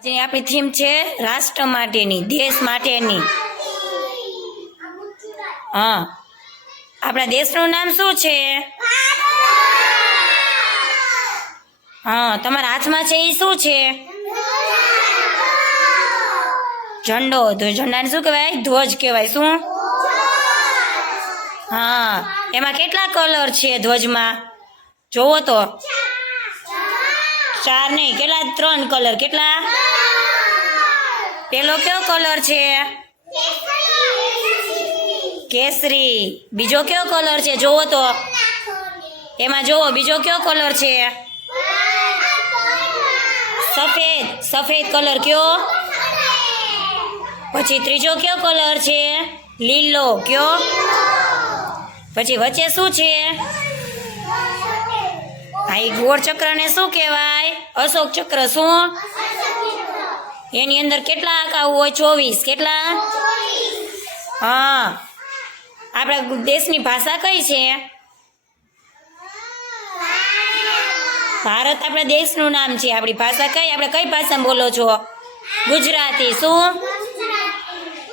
આજની આપણી થીમ છે રાષ્ટ્ર માટેની, દેશ માટેની. હા, આપણા દેશનું નામ શું છે? હા, તમારા હાથમાં છે એ શું છે? ઝંડો. તો ઝંડાને શું કહેવાય? ધ્વજ કહેવાય. શું? હા, એમાં કેટલા કલર છે ધ્વજમાં? જોવો તો 4 નહીં, કેટલા? 3 કલર. કેટલા? પેલો કયો કલર છે? કેસરી. બીજો કયો કલર છે? જોવો તો એમાં જોવો, બીજો કયો કલર છે? સફેદ. સફેદ કલર કયો? પછી ત્રીજો કયો કલર છે? લીલો. કયો? પછી વચ્ચે શું છે? આ ગોળ ચક્રને શું કહેવાય? અશોક ચક્ર. શું? એની અંદર કેટલા આંકા હોય? 24. કેટલા? હા. આપણા દેશની ભાષા કઈ છે? ભારત આપણા દેશનું નામ છે. આપણી ભાષા કઈ? આપણે કઈ ભાષામાં બોલો છો? ગુજરાતી. શું?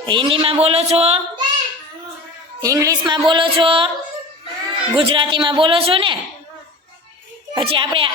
હિન્દીમાં બોલો છો? ઇંગ્લિશમાં બોલો છો? ગુજરાતીમાં બોલો છો ને? પછી આપણે